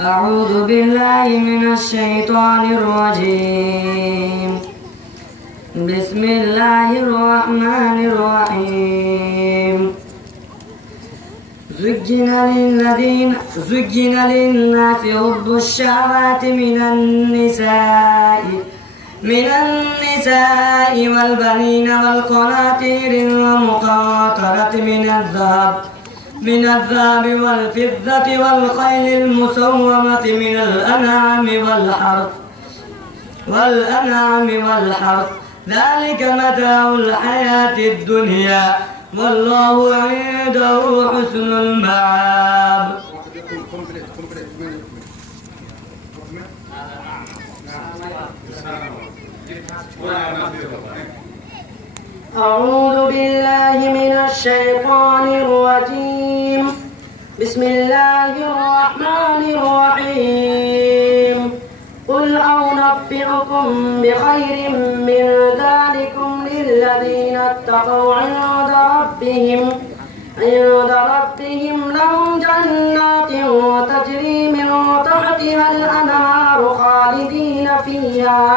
أعوذ بالله من الشيطان الرجيم. بسم الله الرحمن الرحيم. زين للناس حب الشهوات من النساء والبنين والقناطير المقنطرة من الذهب والفضة والخيل المسومة من والأنعام والحرث ذلك متاع الحياة الدنيا والله عنده حسن المآب. أعوذ بالله من الشيطان الرجيم. بسم الله الرحمن الرحيم. قل أنبئكم بخير من ذلكم للذين اتقوا عند ربهم لهم جنات تجري من تحتها الأنهار خالدين فيها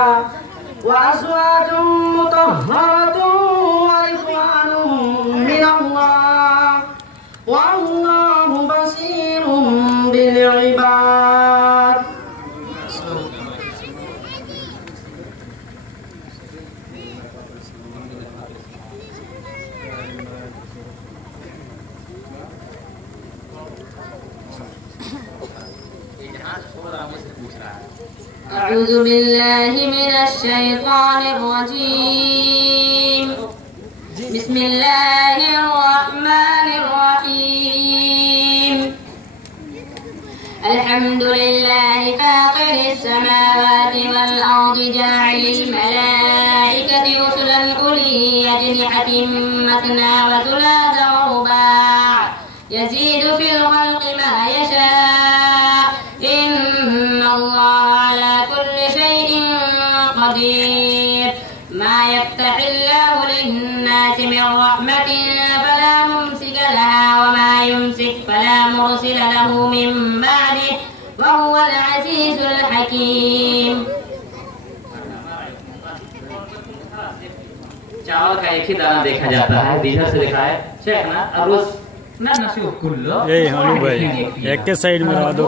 وأزواج مطهرة ورضوان من الله والله بصير بالعباد. أعوذ بالله من الشيطان الرجيم. بسم الله الرحمن الرحيم. الحمد لله فاطر السماوات والأرض جاعل الملائكة رسلا أولي أجنحة مثنى وثلاث ورباع يزيد في الخلق ما يشاء إن الله على كل شيء قدير. ما يفتح الله للناس من رحمة فلا ممسك لها وما يمسك فلا مرسل له من بعده وهو العزيز الحكيم. चावल का एक ही दाना देखा जाता है, इधर से देखा है शेख ना और रोज ना नसीब कुल्लो। यही हालू भाई एक के साइड में रहा दो।